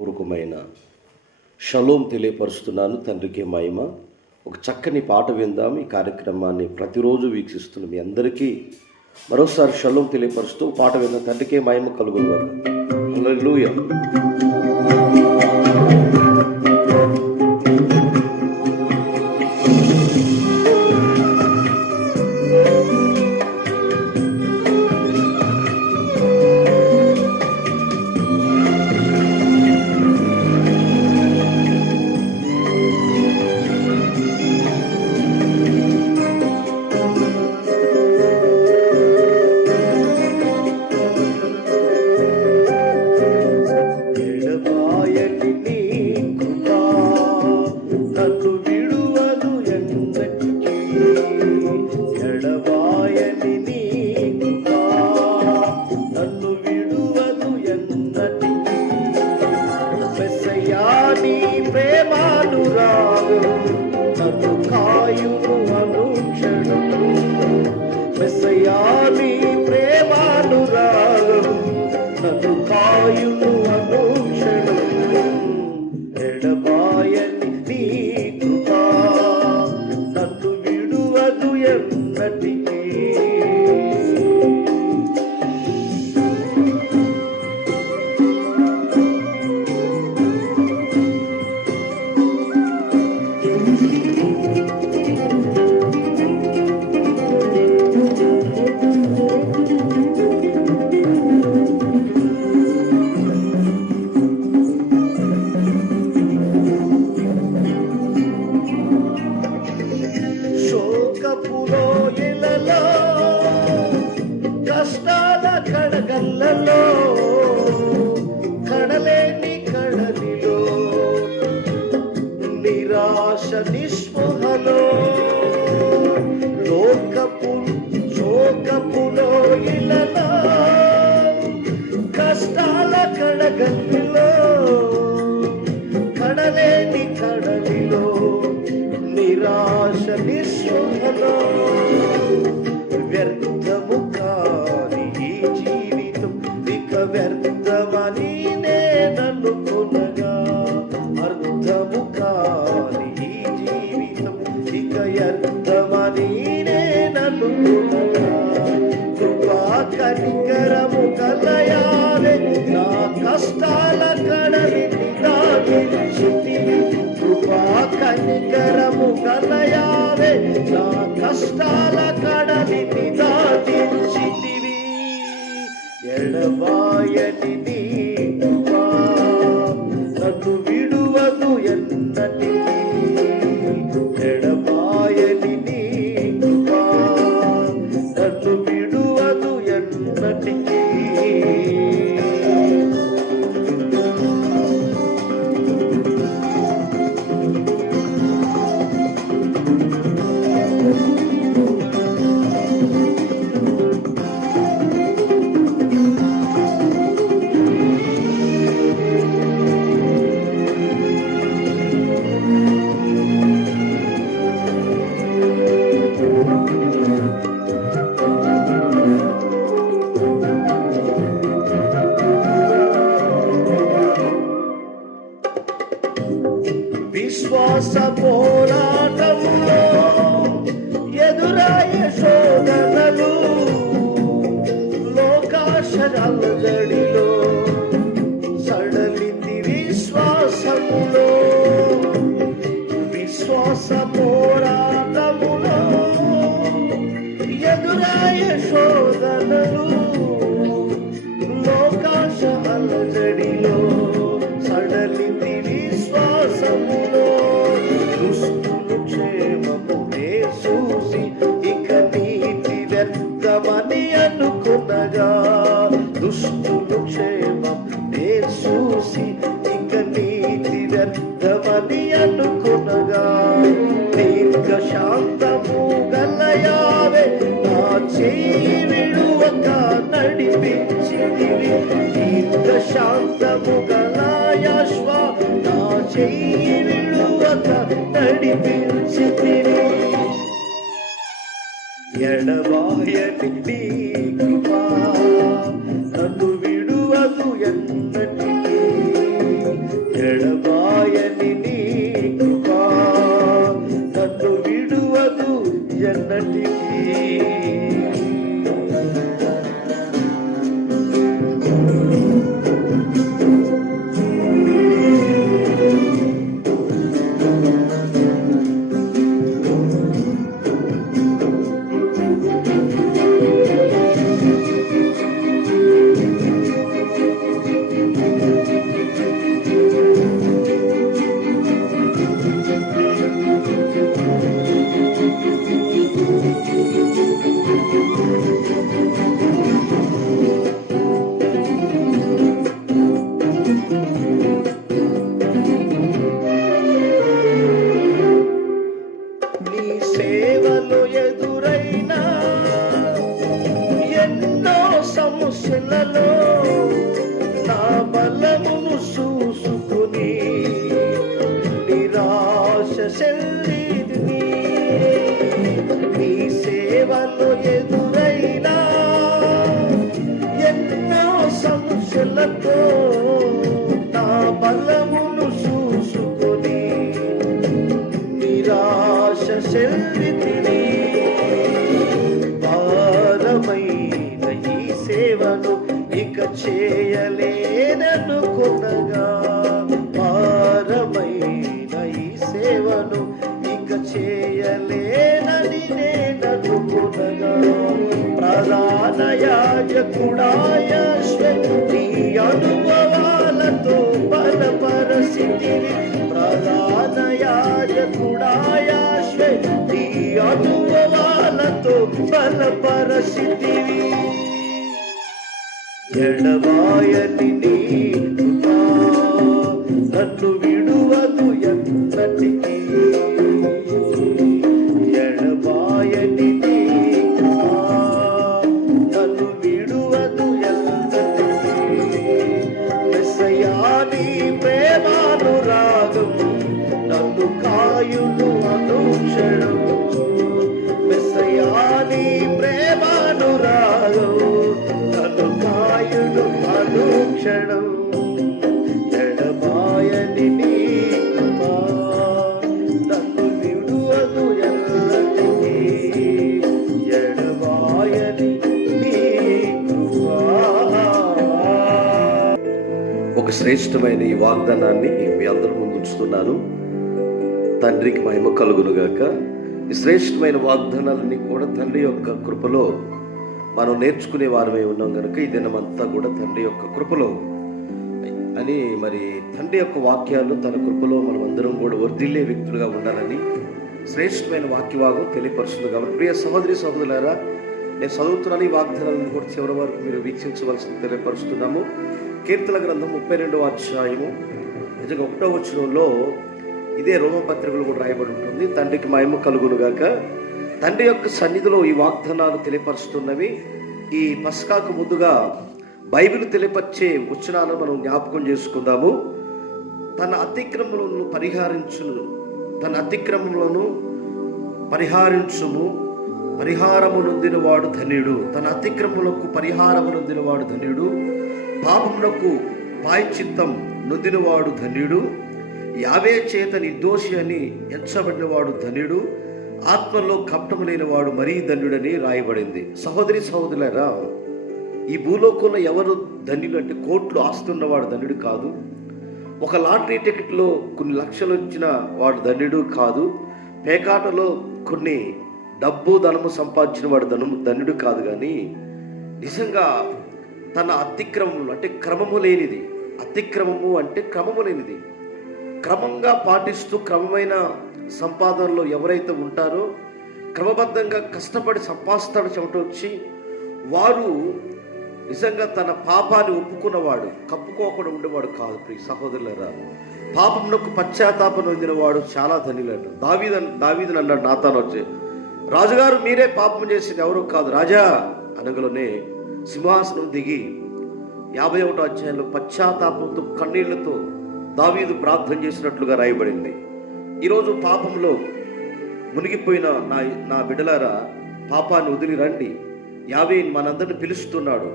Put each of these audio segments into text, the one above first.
పూర్వకమైన షలోం తెలియపరుస్తున్నాను. తండ్రికి మహిమ. ఒక చక్కని పాట విందాం. ఈ కార్యక్రమాన్ని ప్రతిరోజు వీక్షిస్తున్న మీ అందరికీ మరోసారి షలోం తెలియపరుస్తూ పాట విందాం. తండ్రికే మహిమ కలుగును. హల్లెలూయా. కడలేని కడలిలో నిరాశ నిస్పృహలో శోకపులో ఇలలో కష్టాల కడగల్లో కడలేని కడలిలో నిరాశ నిస్పృహలో వ్యర్థము కాని ఈ జీవితం ఇక వ్యర్థమని నేననుకునగా, అర్థము కాని ఈ జీవితం ఇక వ్యర్థమని నేననుకునగా, కృపా కనికరము కలయాలే నా కష్టాల కడలిని దాటించితివి. కృపా కనికరము కలయాలే నా కష్టాల కడలిని దాటించితివి. ఎడబాయని నీ కృపా నన్ను విడువదు ఎన్నటికీ. ఎడబాయని నీ కృపా నన్ను విడువదు ఎన్నటికీ. విశ్వాస పోరాటంలో ఎదురాయ శోధనలు, లోకాశరాల జడిలో సడలింది విశ్వాసములో. విశ్వాస పోరాటములో ఎదురాయ శోధనలు, లోకాశరాల జడిలో సడలింది విశ్వాసములో. దుష్టులు క్షేమమునే చూసి ఇక నీతి వ్యర్థమని అనుకునగా, దుష్టులు క్షేమమునే చూసి ఇక నీతి వ్యర్థమని అనుకునగా, దీర్ఘ శాంతము గలయావే నా చేయి విడువక నడిపించితివి. దీర్ఘ శాంతము గలయాశ్వ నా చేయి విడువక నడిపించితివి. ఎడబాయని నీ కృపా నన్ను విడువదు ఎన్నటికీ. నాయకుడాయాశ్వే నీ అనుభవాలతో బలపరచితివి. ప్రధాన యాజకుడాయాశ్వే నీ అనుభవాలతో బలపరచితివి. ఎడబాయని నీ కృప నన్ను విడువదు ఎన్నటికీ. ఎడబాయని నీ కృప నన్ను విడువదు ఎన్నటికీ. మెస్సయ్యా నీ ప్రేమానురాగం నన్ను కాయును అనుక్షణం. మెస్సయ్యా నీ ప్రేమానురాగం అనుక్షణం. ఎడబాయని నీ కృప నన్ను విడువదు ఎన్నటికీ. ఎడబాయని నీ కృప. ఒక శ్రేష్టమైన ఈ వాగ్దానాన్ని మీ అందరి ముందు ఉంచుతున్నాను. తండ్రికి మహిమ కలుగునుగాక. ఈ శ్రేష్టమైన వాగ్దానాలన్నీ కూడా తండ్రి యొక్క కృపలో మనం నేర్చుకునే వారమే ఉన్నాం కనుక ఈ దినమంతా కూడా తండ్రి యొక్క కృపలో అని మరి తండ్రి యొక్క వాక్యాలు తన కృపలో మనం అందరం కూడా వర్ధిల్లే వ్యక్తులుగా ఉండాలని శ్రేష్టమైన వాక్యభాగం తెలియపరుస్తుంది. కాబట్టి ప్రియ సహోదరి సహోదరులారా, నేను చదువుతున్నాను ఈ వాగ్దానాలను కూడా చివరి వరకు మీరు వీక్షించవలసింది తెలియపరుస్తున్నాము. కీర్తన గ్రంథం 32వ అధ్యాయము నిజంగా 1వ వచనంలో ఇదే రోమపత్రికలు కూడా రాయబడి ఉంటుంది. తండ్రికి మహిమ కలుగునుగాక. తండ్రి యొక్క సన్నిధిలో ఈ వాగ్దానాలు తెలియపరుస్తున్నవి. ఈ పస్కాకు ముందుగా బైబిల్ తెలియపరిచే వచనాలను మనం జ్ఞాపకం చేసుకుందాము. తన అతిక్రమములను పరిహారించుము, పరిహారము నొందినవాడు ధన్యుడు. తన అతిక్రమములకు పరిహారము నొందినవాడు ధన్యుడు. పాపమునకు ప్రాయశ్చిత్తం నొందినవాడు ధన్యుడు. యావే చేత నిర్దోషి అని ఎంచబడినవాడు ధన్యుడు. ఆత్మలో కపటము లేనివాడు మరీ ధన్యుడని రాయబడింది. సహోదరి సహోదరులారా, ఈ భూలోకంలో ఎవరు ధన్యులు అంటే కోట్లు ఆస్తున్నవాడు ధన్యుడు కాదు. ఒక లాటరీ టికెట్లో కొన్ని లక్షలు వచ్చిన వాడు ధన్యుడు కాదు. పేకాటలో కొన్ని డబ్బు ధనము సంపాదించిన వాడు ధన్యుడు కాదు. కానీ నిజంగా తన అతిక్రమములు అంటే క్రమము లేనిది, అతిక్రమము అంటే క్రమము లేనిది, క్రమంగా పాటిస్తూ క్రమమైన సంపాదనలో ఎవరైతే ఉంటారో, క్రమబద్ధంగా కష్టపడి సంపాదిస్తాడు చెమట వచ్చి, వారు నిజంగా తన పాపాన్ని ఒప్పుకున్నవాడు, కప్పుకోకుండా ఉండేవాడు కాదు. ప్రియ సహోదరులారా, పాపమునకు పశ్చాత్తాపం నొందినవాడు చాలా ధన్యులంట. దావీదుని అన్నాడు నాతాను వచ్చి, రాజుగారు మీరే పాపం చేసింది ఎవరో కాదు రాజా అనగలోనే సింహాసనం దిగి 51వ అధ్యాయంలో పశ్చాత్తాపంతో కన్నీళ్లతో దావీదు ప్రార్థన చేసినట్లుగా రాయబడింది. ఈరోజు పాపంలో మునిగిపోయిన నా బిడ్డలారా, పాపాన్ని వదిలి రండి. యావే మనందరిని పిలుస్తున్నాడు.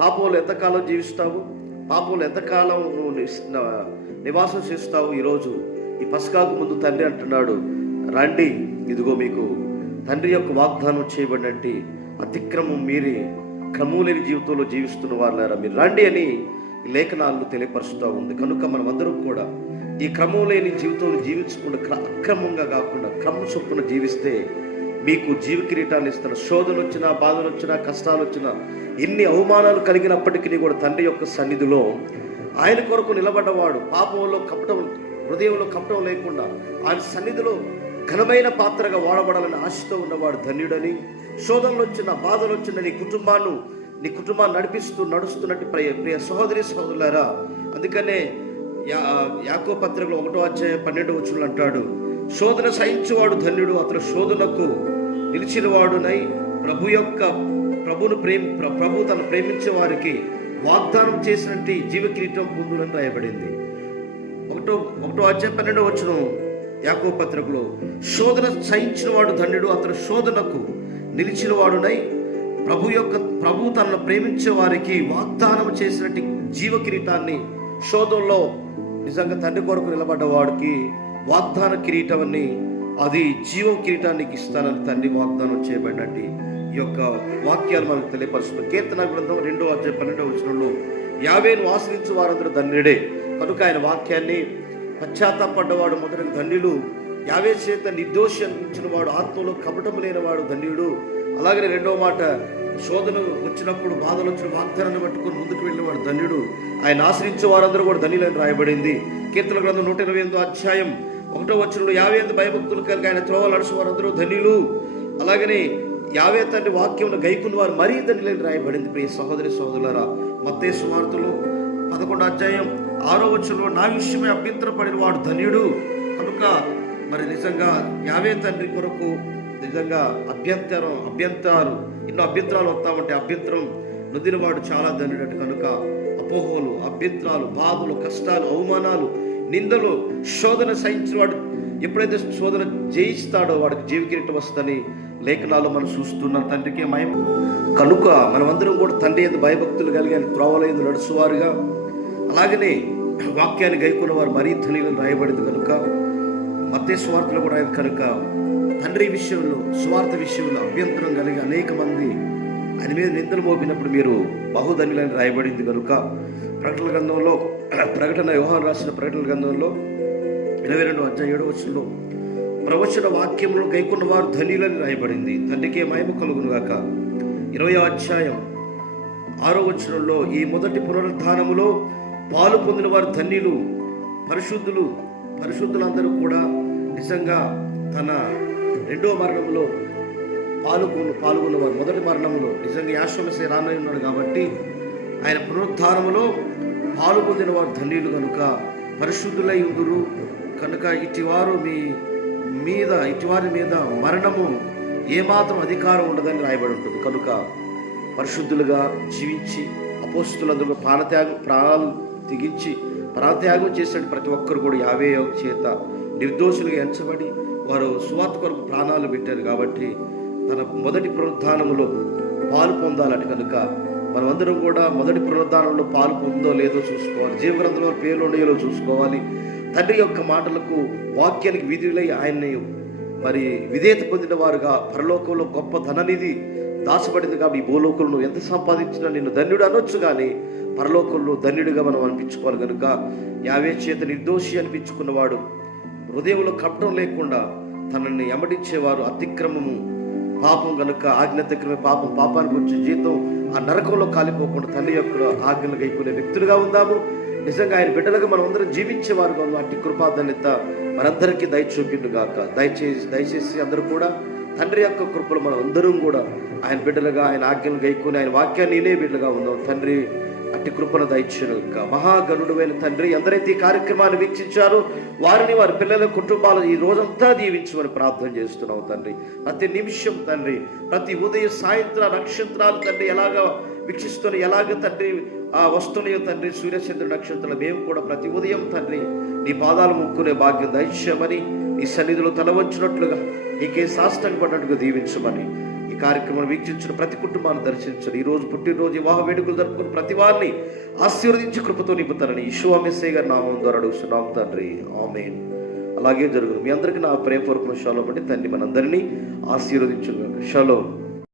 పాపంలో ఎంతకాలం జీవిస్తావు? పాపంలో ఎంతకాలం నువ్వు నివాసం చేస్తావు? ఈరోజు ఈ పస్కాకు ముందు తండ్రి అంటున్నాడు, రండి, ఇదిగో మీకు తండ్రి యొక్క వాగ్దానం చేయబడినట్టు అతిక్రమం మీరి క్రమం లేని జీవితంలో జీవిస్తున్న వారులారా మీరు రండి అని ఈ లేఖనాలను తెలియపరుస్తూ ఉంది. కనుక మనమందరం కూడా ఈ క్రమం లేని జీవితంలో జీవించకుండా అక్రమంగా కాకుండా క్రమం చొప్పున జీవిస్తే మీకు జీవ కిరీటాన్ని ఇస్తాను. శోధనలు వచ్చినా, బాధలు వచ్చినా, కష్టాలు వచ్చినా, ఎన్ని అవమానాలు కలిగినప్పటికీ కూడా తండ్రి యొక్క సన్నిధిలో ఆయన కొరకు నిలబడ్డవాడు, పాపంలో కపటం, హృదయంలో కపటం లేకుండా ఆయన సన్నిధిలో ఘనమైన పాత్రగా వాడబడాలని ఆశతో ఉన్నవాడు ధన్యుడని. శోధనలు వచ్చిన, బాధలు వచ్చిన నీ కుటుంబాన్ని నడుస్తున్నట్టు ప్రియ సహోదరి సహోదరులారా, అందుకనే యాకోబు పత్రికలో 1వ అధ్యాయం 12వ వచనంలో అంటాడు, శోధన సహించువాడు ధన్యుడు, అతను శోధనకు నిలిచిన వాడునై ప్రభు తను ప్రేమించే వారికి వాగ్దానం చేసినట్టు జీవ కిరీటం పొందునని రాయబడింది. 1వ అధ్యాయం 12వ వచనం యాకోబు పత్రికలో, శోధన సహించిన వాడు ధన్యుడు, అతను శోధనకు నిలిచిన వాడునై ప్రభు తనను ప్రేమించే వారికి వాగ్దానం చేసినట్టు జీవ కిరీటాన్ని, శోధంలో నిజంగా తండ్రి కొరకు నిలబడ్డ వాడికి వాగ్దాన కిరీటం అని, అది జీవ కిరీటానికి ఇస్తానని తండ్రి వాగ్దానం చేయబడినట్టు ఈ యొక్క వాక్యాలు మనకు తెలియపరుస్తుంది. కీర్తన గ్రంథం 2వ అధ్యాయం 12వ వచనంలో, యావేను ఆశ్రయించు వారందరూ ధన్యుడే. కనుక ఆయన వాక్యాన్ని పశ్చాత్తాపడ్డవాడు మొదటి ధన్యులు, యావే చేత నిర్దోషి అనిపించిన వాడు, ఆత్మలో కపటము లేనివాడు ధన్యుడు. అలాగనే రెండవ మాట, శోధన వచ్చినప్పుడు, బాధలు వచ్చిన వాగ్దానాన్ని పట్టుకొని ముందుకు వెళ్ళినవాడు ధన్యుడు. ఆయన ఆశ్రయించే వారందరూ కూడా ధన్యులని రాయబడింది. కీర్తన గ్రంథం 128 అధ్యాయం 1వ వచనంలో యావే భయభక్తులు కలిగి ఆయన త్రోవలు నడుచు వారందరూ ధన్యులు. అలాగనే యావే తండ్రి వాక్యం గైకున్న వారు మరీ ధన్యులని రాయబడింది. ప్రియ సహోదరి సహోదరులారా, మత్తయి సువార్తలు 11వ అధ్యాయం 6వ వచనంలో నా విషయమే అభ్యంతరపడిన వాడు ధన్యుడు. కనుక మరి నిజంగా యావే తండ్రి కొరకు నిజంగా అభ్యంతరాలు ఎన్నో అభ్యంతరాలు వస్తామంటే అభ్యంతరం నొందినవాడు చాలా ధన్యుడట. కనుక అపోహలు, అభ్యంతరాలు, బాధలు, కష్టాలు, అవమానాలు, నిందలు, శోధన సహించిన వాడు ఎప్పుడైతే శోధన జయిస్తాడో వాడికి జీవకిరీటం వస్తుందని లేఖనాలు మనం చూస్తున్నాం. తండ్రికి మహిమ. కనుక మనమందరం కూడా తండ్రి యందు భయభక్తులు కలిగి ఆయన త్రోవల యందు నడుచువారుగా, అలాగనే వాక్యాన్ని గైకున్న వారు మరీ ధన్యులని రాయబడింది. కనుక మత్తయి సువార్తలో కూడా కనుక తండ్రి విషయంలో, సువార్త విషయంలో అభ్యంతరం కలిగి అనేక మంది ఆయన మీద నిందలు మోపినప్పుడు మీరు బహుధన్యులని రాయబడింది. కనుక యోహాను రాసిన ప్రకటన గ్రంథంలో 22వ అధ్యాయం 7వ వచనంలో ప్రవచన వాక్యంలో గైకున్న వారు ధన్యులని రాయబడింది. తండ్రికే మహిమ కలుగును గాక. 20వ అధ్యాయం 6వ వచనంలో ఈ మొదటి పునరుద్ధానములో పాలు పొందిన వారు ధన్యులు. పరిశుద్ధులందరూ కూడా నిజంగా తన రెండవ మరణంలో పాల్గొన్నవారు మొదటి మరణంలో నిజంగా యాశ్వమసే రానై ఉన్నాడు కాబట్టి ఆయన పునరుద్ధానములో పాలు పొందిన వారు ధన్యులు. కనుక పరిశుద్ధులై ఉందురు. కనుక ఇటివారి మీద మరణము ఏమాత్రం అధికారం ఉండదని రాయబడి ఉంటుంది. కనుక పరిశుద్ధులుగా జీవించి అపోస్తులందరూ ప్రాణాలు తెగించి ప్రాణత్యాగం చేసిన ప్రతి ఒక్కరు కూడా యావే చేత నిర్దోషులుగా ఎంచబడి వారు సువార్త కొరకు ప్రాణాలు పెట్టారు. కాబట్టి తన మొదటి పునరుద్ధానములో పాలు పొందాలని కనుక మనమందరం కూడా మొదటి పునరుద్ధానంలో పాలు పొందో లేదో చూసుకోవాలి. జీవగ్రంథంలో పేర్లు ఉన్నాయో చూసుకోవాలి. తండ్రి యొక్క మాటలకు, వాక్యానికి విధులై ఆయన్ని మరి విధేయత పొందిన వారుగా పరలోకంలో గొప్ప ధననిధి దాచబడింది. కాబట్టి ఈ భూలోకంలో ఎంత సంపాదించినా నిన్ను ధన్యుడు అనొచ్చు, కానీ పరలోకంలో ధన్యుడిగా మనం అనిపించుకోవాలి. కనుక యావే చేత నిర్దోషి అనిపించుకున్నవాడు, హృదయంలో కపటం లేకుండా తనని ఎమడించేవారు అతిక్రమము పాపం కనుక ఆజ్ఞ అతిక్రమే పాపం, పాపానికి వచ్చే జీతం ఆ నరకంలో కాలిపోకుండా తండ్రి యొక్క ఆజ్ఞలు గైకునే వ్యక్తులుగా ఉందాము. నిజంగా ఆయన బిడ్డలుగా మనం అందరం జీవించేవారుగా ఉన్నాం. అట్టి కృపాధన్యత మనందరికీ దయచూపిండు గాక. దయచేసి అందరూ కూడా తండ్రి యొక్క కృపలు మనం అందరం కూడా ఆయన బిడ్డలుగా, ఆయన ఆజ్ఞలు గైకుని ఆయన వాక్యాన్ని నేనే బిడ్డలుగా ఉన్నాం. తండ్రి అట్టి కృపను దయచేయును గాక. మహాగణుడైన తండ్రి, ఎందరైతే ఈ కార్యక్రమాన్ని వీక్షించారో వారిని, వారి పిల్లల కుటుంబాలను ఈ రోజంతా దీవించమని ప్రార్థన చేస్తున్నాం తండ్రి. ప్రతి నిమిషం తండ్రి, ప్రతి ఉదయం సాయంత్ర నక్షత్రాలు తండ్రి ఎలాగ వీక్షిస్తున్నాయి, ఎలాగ తండ్రి వస్తున్నాయో తండ్రి సూర్యచంద్ర నక్షత్రాలు మేము కూడా ప్రతి ఉదయం తండ్రి నీ పాదాలు ముక్కునే భాగ్యం దయచేయమని, నీ సన్నిధిలో తల వంచినట్లుగా నీకే సాష్టంగపడినట్టుగా దీవించమని, ఈ కార్యక్రమాన్ని వీక్షించిన ప్రతి కుటుంబాన్ని దర్శించండి. ఈరోజు పుట్టినరోజు వివాహ వేడుకలు జరుపుకుని ప్రతి వారిని ఆశీర్వదించి కృపతో నింపుతారని యెషూవా మెస్సీయ గారి నామం ద్వారా అడుగుతున్నాం తండ్రి, ఆమేన్. అలాగే జరుగును. మీ అందరికీ నా ప్రేమపూర్వక షాలోం. తండ్రి మనందరినీ ఆశీర్వదించును. షాలోం.